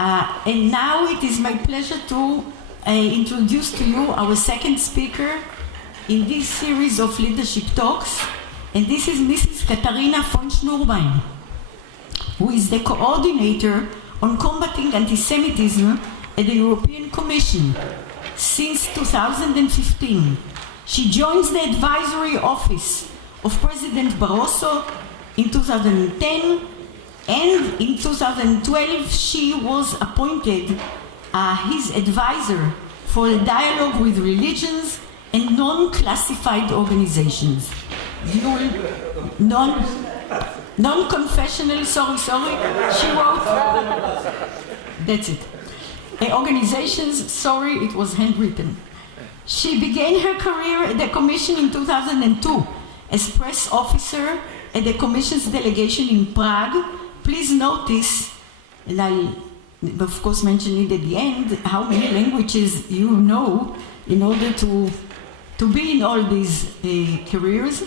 And now it is my pleasure to introduce to you our second speaker in this series of leadership talks. And this is Mrs. Katharina von Schnurbein, who is the coordinator on combating anti-Semitism at the European Commission since 2015. She joins the advisory office of President Barroso in 2010, and in 2012 she was appointed his advisor for the dialogue with religions and non-classified organizations. Non-confessional, sorry, she wrote, that's it. Organizations, sorry, it was handwritten. She began her career at the Commission in 2002 as press officer at the Commission's delegation in Prague. Please notice, and I'll of course mention it at the end, how many languages you know in order to be in all these careers.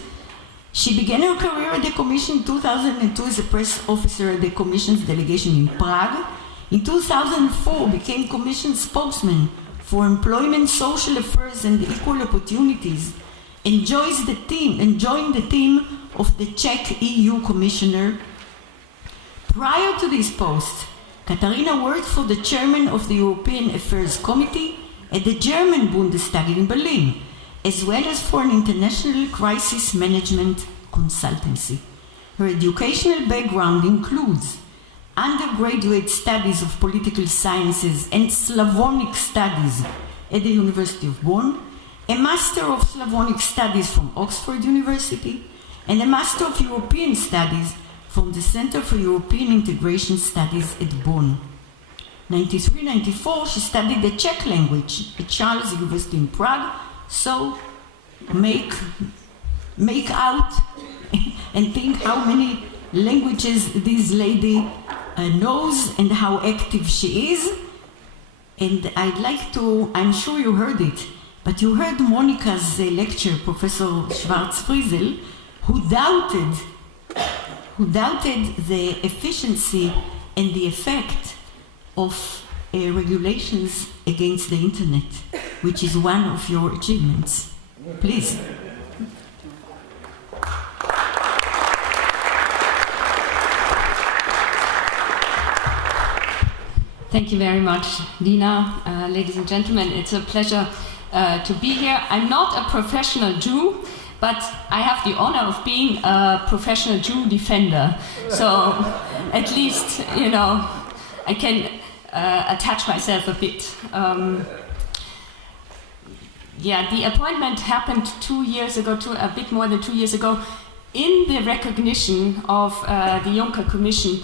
She began her career at the Commission in 2002 as a press officer at the Commission's delegation in Prague. In 2004, became Commission spokesman for employment, social affairs, and equal opportunities, and joined the team of the Czech EU Commissioner. Prior to this post, Katharina worked for the chairman of the European Affairs Committee at the German Bundestag in Berlin, as well as for an international crisis management consultancy. Her educational background includes undergraduate studies of political sciences and Slavonic studies at the University of Bonn, a Master of Slavonic Studies from Oxford University, and a Master of European Studies from the Center for European Integration Studies at Bonn. 1993-94, she studied the Czech language at Charles University in Prague, so make out and think how many languages this lady knows and how active she is. And I'd like to, I'm sure you heard it, but you heard Monica's lecture, Professor Schwarz-Friesel, who doubted the efficiency and the effect of regulations against the internet, which is one of your achievements. Please. Thank you very much, Dina. Ladies and gentlemen, it's a pleasure to be here. I'm not a professional Jew, but I have the honor of being a professional Jew defender. So at least, you know, I can attach myself a bit. The appointment happened 2 years ago, a bit more than 2 years ago, in the recognition of the Juncker Commission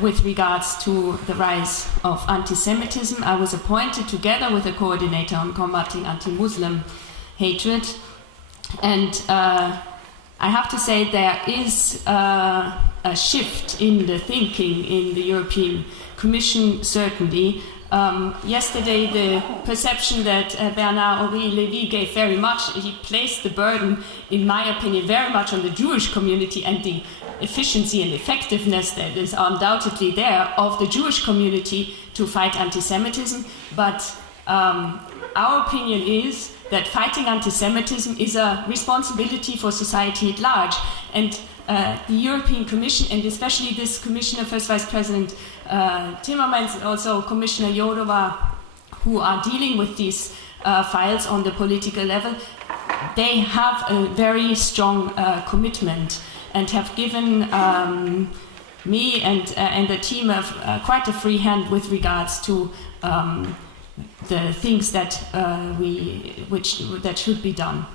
with regards to the rise of anti-Semitism. I was appointed together with a coordinator on combating anti-Muslim hatred. And I have to say there is a shift in the thinking in the European Commission, certainly. Yesterday, the perception that Bernard-Henri Lévy gave very much, he placed the burden, in my opinion, very much on the Jewish community and the efficiency and effectiveness that is undoubtedly there of the Jewish community to fight anti-Semitism. But our opinion is that fighting anti-Semitism is a responsibility for society at large. And the European Commission, and especially this Commissioner, First Vice President Timmermans, and also Commissioner Jourova, who are dealing with these files on the political level, they have a very strong commitment and have given me and the team quite a free hand with regards to the things that that should be done.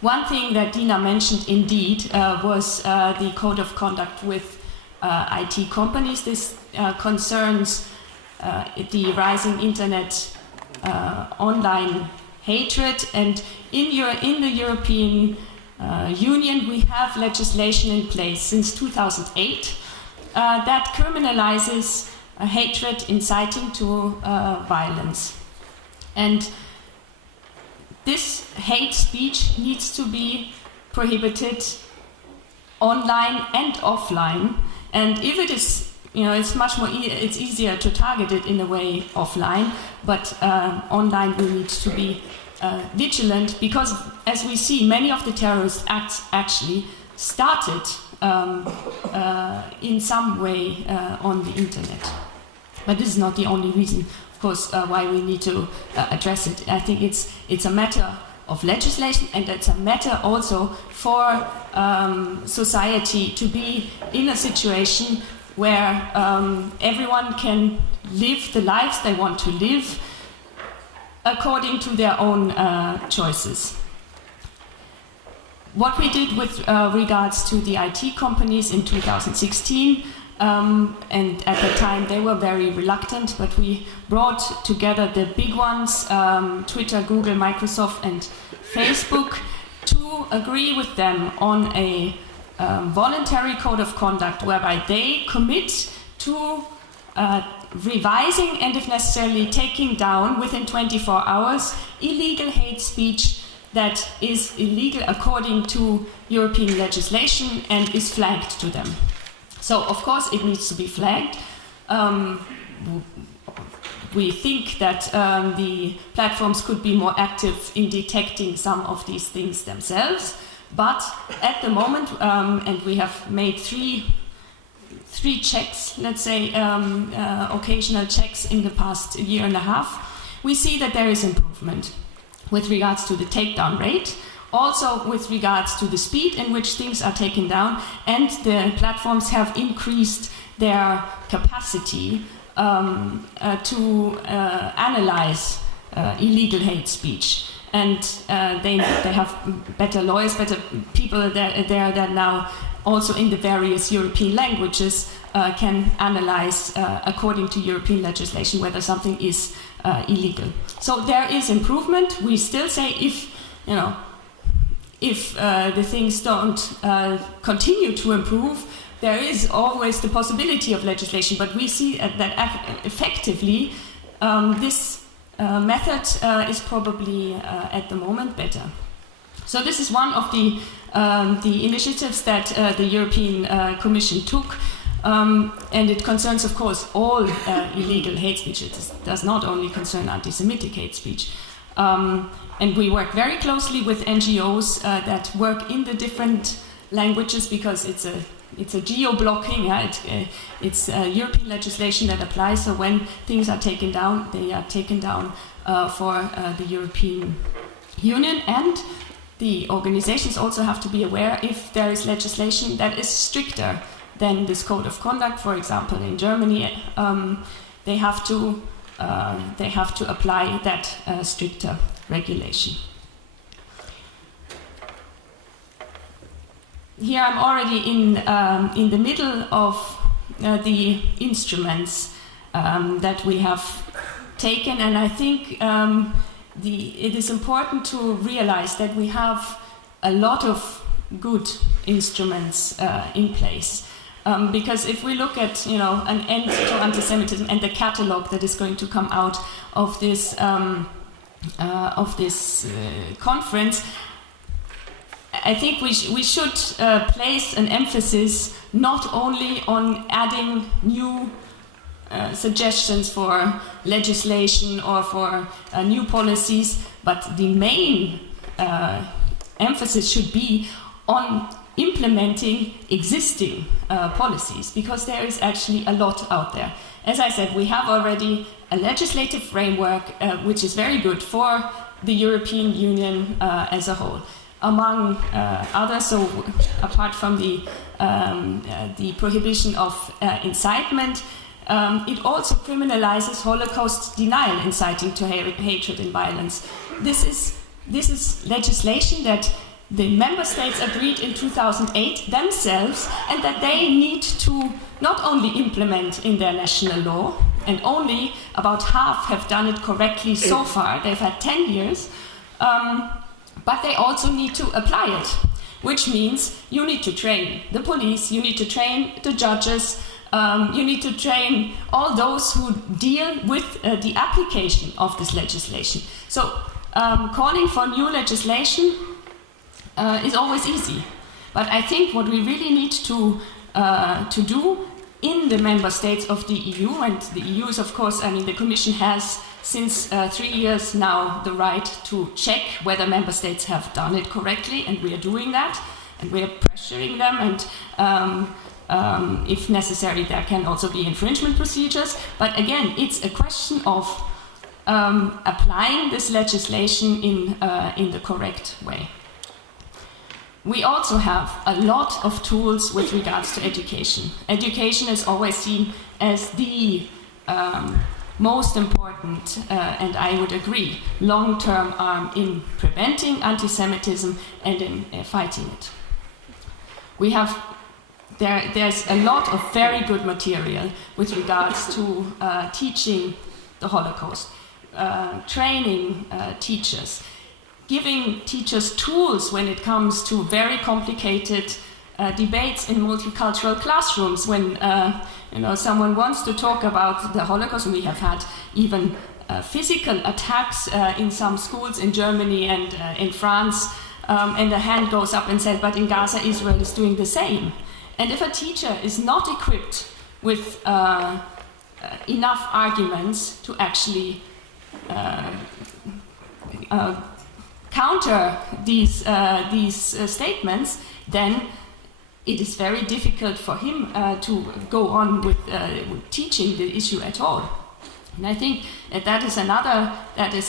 One thing that Dina mentioned indeed was the code of conduct with IT companies. This concerns the rising internet online hatred, and in the European Union we have legislation in place since 2008 that criminalizes hatred inciting to violence. And this hate speech needs to be prohibited online and offline. And if it is it's much more. It's easier to target it in a way offline, but online we need to be vigilant, because, as we see, many of the terrorist acts actually started in some way on the internet. But this is not the only reason, of course, why we need to address it. I think it's a matter of legislation, and it's a matter also for society to be in a situation where everyone can live the lives they want to live according to their own choices. What we did with regards to the IT companies in 2016, and at the time they were very reluctant, but we brought together the big ones, Twitter, Google, Microsoft and Facebook, to agree with them on a voluntary code of conduct whereby they commit to revising and, if necessarily, taking down within 24 hours illegal hate speech that is illegal according to European legislation and is flagged to them. So, of course, it needs to be flagged. We think that the platforms could be more active in detecting some of these things themselves. But at the moment, and we have made three checks, let's say, occasional checks in the past year and a half, we see that there is improvement with regards to the takedown rate, also with regards to the speed in which things are taken down, and the platforms have increased their capacity to analyze illegal hate speech. And they have better lawyers, better people there that now also in the various European languages can analyze according to European legislation whether something is illegal. So there is improvement. We still say if the things don't continue to improve, there is always the possibility of legislation. But we see that effectively this method is probably at the moment better. So this is one of the initiatives that the European Commission took, and it concerns, of course, all illegal hate speech. It does not only concern anti-Semitic hate speech. And we work very closely with NGOs that work in the different languages, because it's a geo-blocking. It's European legislation that applies. So when things are taken down, they are taken down for the European Union. And the organizations also have to be aware if there is legislation that is stricter than this code of conduct. For example, in Germany, they have to apply that stricter regulation. Here I'm already in the middle of the instruments that we have taken, and I think it is important to realize that we have a lot of good instruments in place. Because if we look at an end to anti-Semitism and the catalogue that is going to come out of this conference, I think we should place an emphasis not only on adding new suggestions for legislation or for new policies, but the main emphasis should be on implementing existing policies, because there is actually a lot out there. As I said, we have already a legislative framework which is very good for the European Union as a whole. Among others, so apart from the prohibition of incitement, it also criminalizes Holocaust denial, inciting to hatred and violence. This is legislation that the member states agreed in 2008 themselves, and that they need to not only implement in their national law, and only about half have done it correctly so far. They've had 10 years. But they also need to apply it, which means you need to train the police, you need to train the judges, you need to train all those who deal with the application of this legislation. So calling for new legislation is always easy. But I think what we really need to do in the member states of the EU, and the EU is, of course, I mean, the Commission has since 3 years now the right to check whether member states have done it correctly, and we are doing that, and we are pressuring them, and if necessary there can also be infringement procedures. But again, it's a question of applying this legislation in the correct way. We also have a lot of tools with regards to education. Education is always seen as the most important, and I would agree, long-term arm in preventing anti-Semitism and in fighting it. We have, there's a lot of very good material with regards to teaching the Holocaust, training teachers, giving teachers tools when it comes to very complicated debates in multicultural classrooms. When someone wants to talk about the Holocaust, and we have had even physical attacks in some schools in Germany and in France, and a hand goes up and says, but in Gaza, Israel is doing the same. And if a teacher is not equipped with enough arguments to actually counter these statements, then it is very difficult for him to go on with teaching the issue at all. And I think that is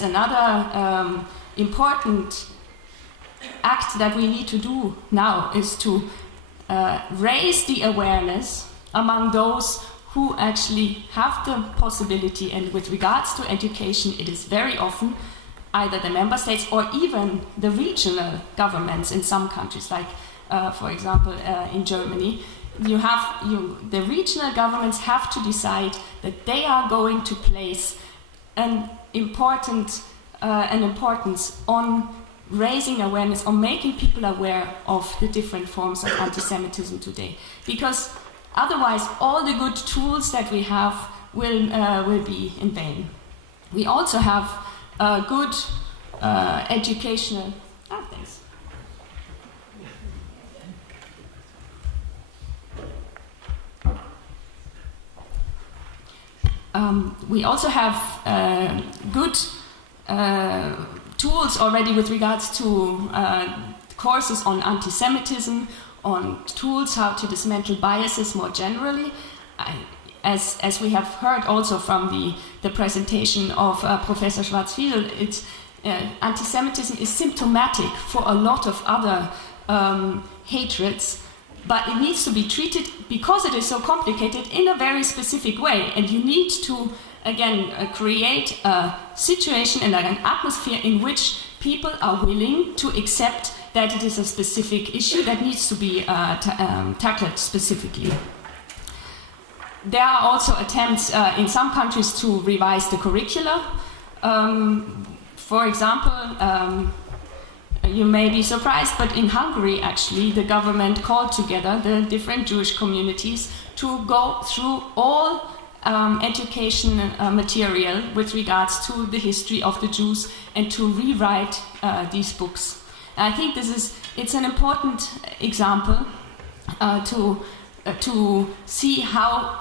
another important act that we need to do now, is to raise the awareness among those who actually have the possibility. And with regards to education, it is very often either the member states or even the regional governments in some countries, like for example in Germany. The regional governments have to decide that they are going to place an importance on raising awareness, on making people aware of the different forms of anti-Semitism today. Because otherwise all the good tools that we have will be in vain. We also have good educational... thanks. We also have good tools already with regards to courses on anti-Semitism, on tools how to dismantle biases more generally. As we have heard also from the presentation of Professor Schwarz-Fiedel, anti-Semitism is symptomatic for a lot of other hatreds, but it needs to be treated, because it is so complicated, in a very specific way. And you need to, again, create a situation and an atmosphere in which people are willing to accept that it is a specific issue that needs to be tackled specifically. There are also attempts in some countries to revise the curricula. For example, you may be surprised, but in Hungary, actually, the government called together the different Jewish communities to go through all education material with regards to the history of the Jews and to rewrite these books. And I think it's an important example to see how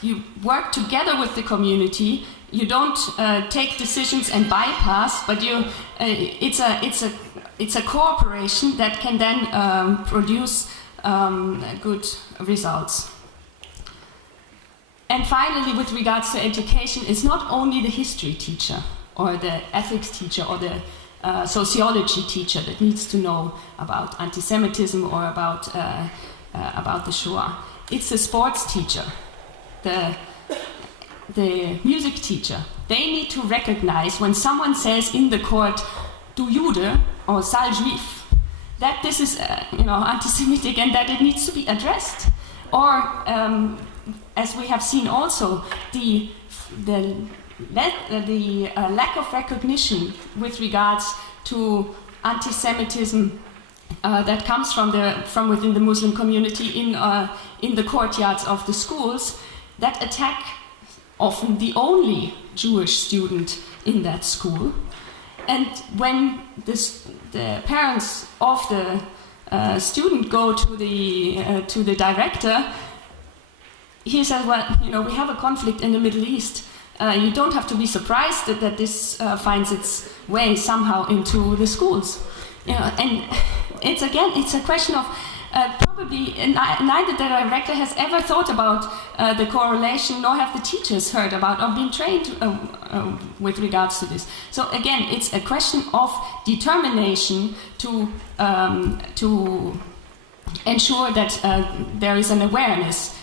you work together with the community. You don't take decisions and bypass, but it's a cooperation that can then produce good results. And finally, with regards to education, it's not only the history teacher or the ethics teacher or the sociology teacher that needs to know about anti-Semitism or about the Shoah. It's the sports teacher, the music teacher. They need to recognize when someone says in the court, "Du Jude" or "Sal Juif," that this is anti-Semitic and that it needs to be addressed. Or, as we have seen also, the lack of recognition with regards to anti-Semitism that comes from within the Muslim community in the courtyards of the schools, that attack often the only Jewish student in that school. And when the parents of the student go to the director, he says, well, we have a conflict in the Middle East. You don't have to be surprised that this finds its way somehow into the schools. And it's a question of probably neither the director has ever thought about the correlation, nor have the teachers heard about or been trained with regards to this. So again, it's a question of determination to ensure that there is an awareness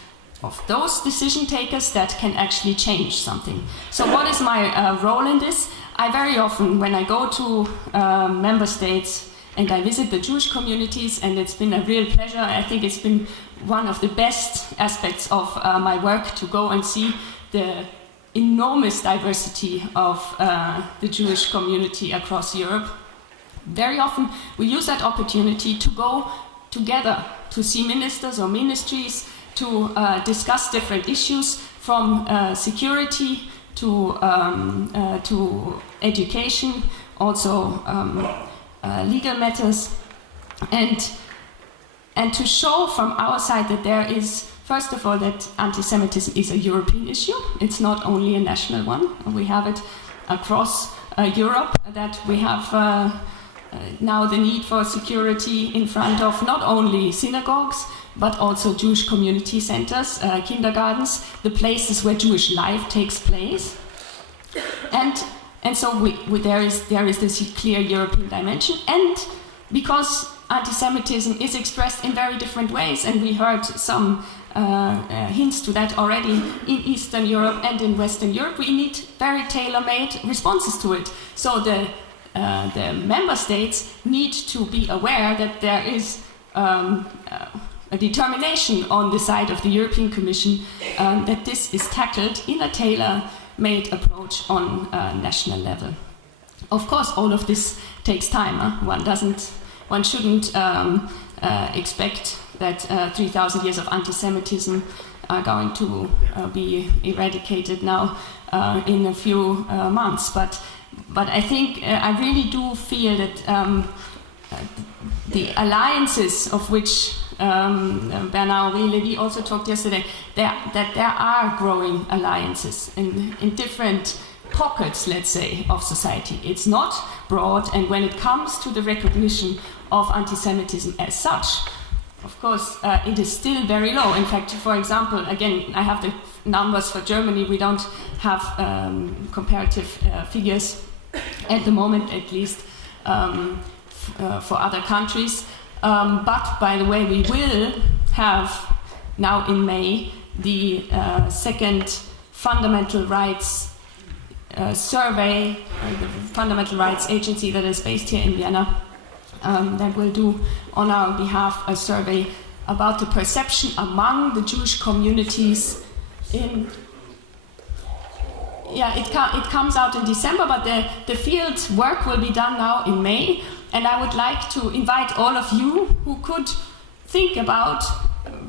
of those decision takers that can actually change something. So what is my role in this? I very often, when I go to member states and I visit the Jewish communities, and it's been a real pleasure. I think it's been one of the best aspects of my work to go and see the enormous diversity of the Jewish community across Europe. Very often we use that opportunity to go together to see ministers or ministries, to discuss different issues from security to education, also legal matters, and to show from our side that there is, first of all, that anti-Semitism is a European issue. It's not only a national one. We have it across Europe, that we have now the need for security in front of not only synagogues, but also Jewish community centers, kindergartens, the places where Jewish life takes place. And so there is this clear European dimension, and because anti-Semitism is expressed in very different ways, and we heard some hints to that already in Eastern Europe and in Western Europe, we need very tailor-made responses to it. So the member states need to be aware that there is a determination on the side of the European Commission that this is tackled in a tailor-made approach on a national level. Of course, all of this takes time. One shouldn't expect that 3,000 years of anti-Semitism are going to be eradicated now in a few months. But I think I really do feel that the alliances of which Bernard-Henri Lévy also talked yesterday, that there are growing alliances in different pockets, let's say, of society. It's not broad, and when it comes to the recognition of anti-Semitism as such, of course, it is still very low. In fact, for example, again, I have the numbers for Germany. We don't have comparative figures at the moment, at least, for other countries. But, by the way, we will have now in May the second fundamental rights survey, the Fundamental Rights Agency that is based here in Vienna, that will do on our behalf a survey about the perception among the Jewish communities in... Yeah, it comes out in December, but the field work will be done now in May. And I would like to invite all of you who could think about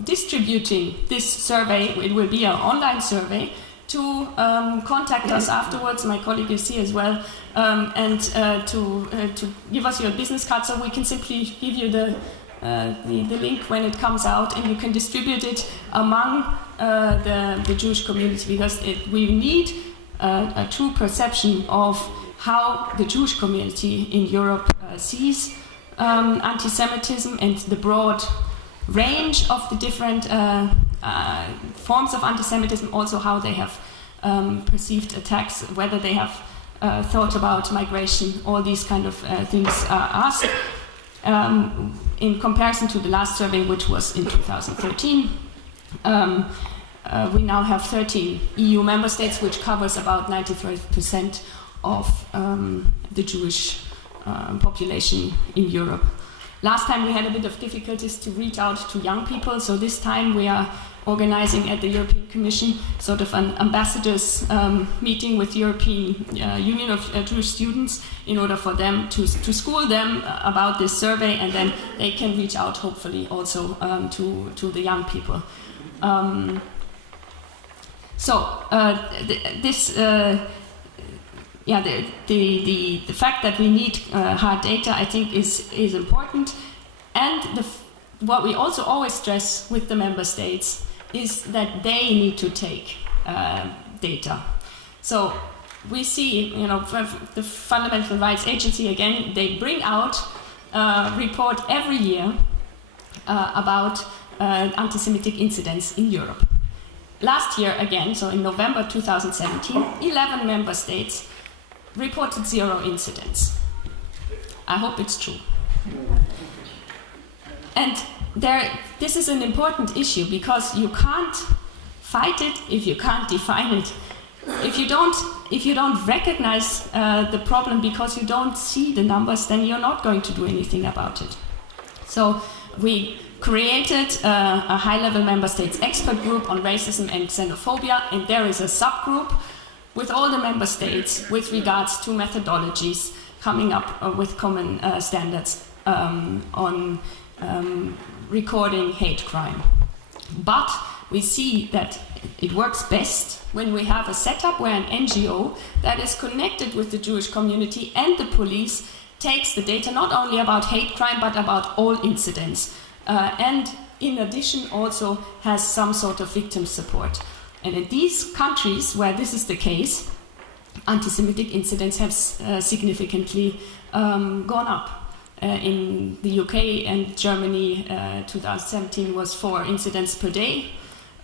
distributing this survey. It will be an online survey, to contact us afterwards. My colleague is here as well, and to give us your business card, so we can simply give you the link when it comes out, and you can distribute it among the Jewish community, because we need a true perception of how the Jewish community in Europe sees anti-Semitism and the broad range of the different forms of anti-Semitism, also how they have perceived attacks, whether they have thought about migration. All these kind of things are asked. In comparison to the last survey, which was in 2013, we now have 13 EU member states, which covers about 95% of the Jewish population in Europe. Last time we had a bit of difficulties to reach out to young people, so this time we are organizing at the European Commission sort of an ambassadors meeting with European Union of Jewish Students, in order for them to school them about this survey, and then they can reach out hopefully also to the young people. The fact that we need hard data, I think, is important, and what we also always stress with the member states is that they need to take data. So we see, the Fundamental Rights Agency, again, they bring out a report every year about anti-Semitic incidents in Europe. Last year, again, so in November 2017, 11 member states reported 0 incidents. I hope it's true. And this is an important issue because you can't fight it if you can't define it. If you don't recognize the problem because you don't see the numbers, then you're not going to do anything about it. So we created a high-level member states expert group on racism and xenophobia, and there is a subgroup with all the member states with regards to methodologies coming up with common standards on recording hate crime. But we see that it works best when we have a setup where an NGO that is connected with the Jewish community and the police takes the data not only about hate crime but about all incidents. And in addition also has some sort of victim support. And in these countries where this is the case, anti-Semitic incidents have significantly gone up. In the UK and Germany, 2017 was 4 incidents per day,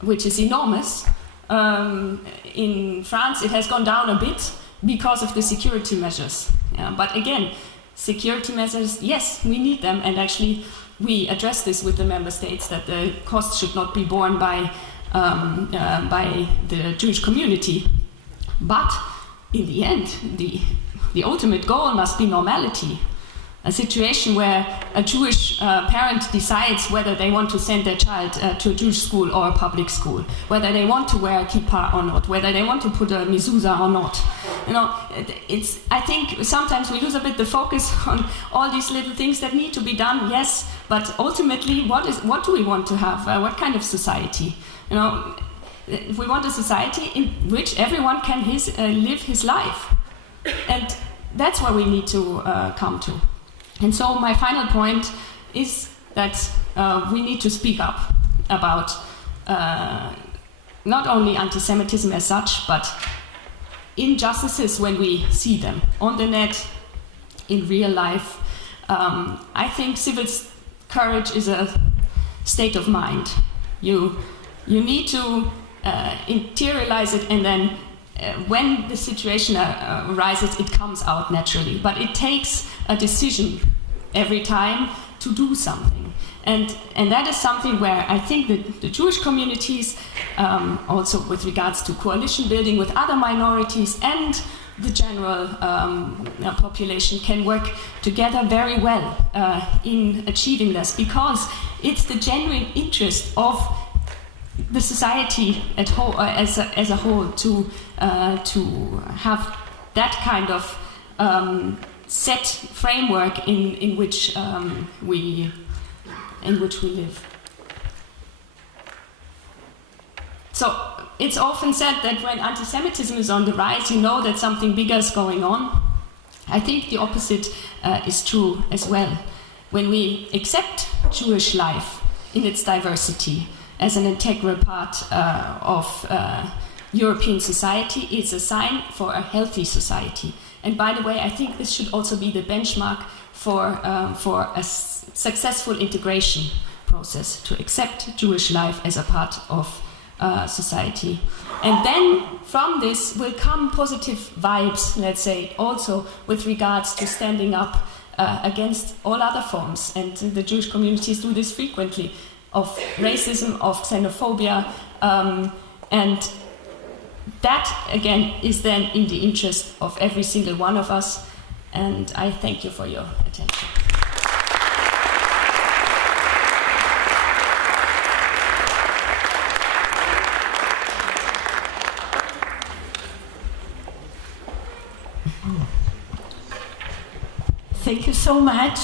which is enormous. In France, it has gone down a bit because of the security measures. But again, security measures, yes, we need them, and actually we address this with the member states that the costs should not be borne by the Jewish community. But in the end, the ultimate goal must be normality. A situation where a Jewish parent decides whether they want to send their child to a Jewish school or a public school, whether they want to wear a kippah or not, whether they want to put a mezuzah or not. I think sometimes we lose a bit the focus on all these little things that need to be done, yes, but ultimately, what do we want to have? What kind of society? We want a society in which everyone can live his life, and that's where we need to come to. And so my final point is that we need to speak up about not only anti-Semitism as such, but injustices when we see them on the net, in real life. I think civil courage is a state of mind. You need to interiorize it, and then when the situation arises, it comes out naturally. But it takes a decision every time to do something. And that is something where I think that the Jewish communities, also with regards to coalition building with other minorities and the general population, can work together very well in achieving this, because it's the genuine interest of the society as a whole to have that kind of set framework in which we live. So it's often said that when anti-Semitism is on the rise, you know that something bigger is going on. I think the opposite is true as well. When we accept Jewish life in its diversity as an integral part of European society, it's a sign for a healthy society. And by the way, I think this should also be the benchmark for a successful integration process, to accept Jewish life as a part of society. And then from this will come positive vibes, let's say, also with regards to standing up against all other forms. And the Jewish communities do this frequently, of racism, of xenophobia, and that, again, is then in the interest of every single one of us. And I thank you for your attention. Thank you so much.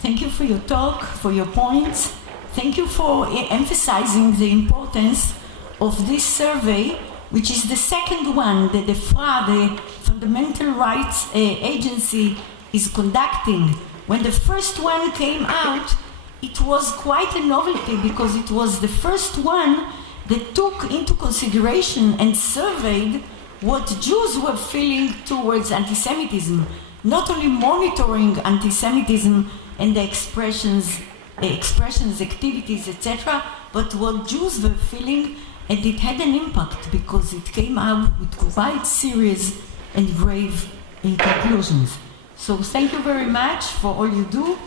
Thank you for your talk, for your points. Thank you for emphasizing the importance of this survey, which is the second one that the FRA, the Fundamental Rights Agency, is conducting. When the first one came out, it was quite a novelty, because it was the first one that took into consideration and surveyed what Jews were feeling towards anti-Semitism, not only monitoring anti-Semitism and the expressions, activities, etc., but what Jews were feeling, and it had an impact because it came out with quite serious and grave conclusions. So thank you very much for all you do.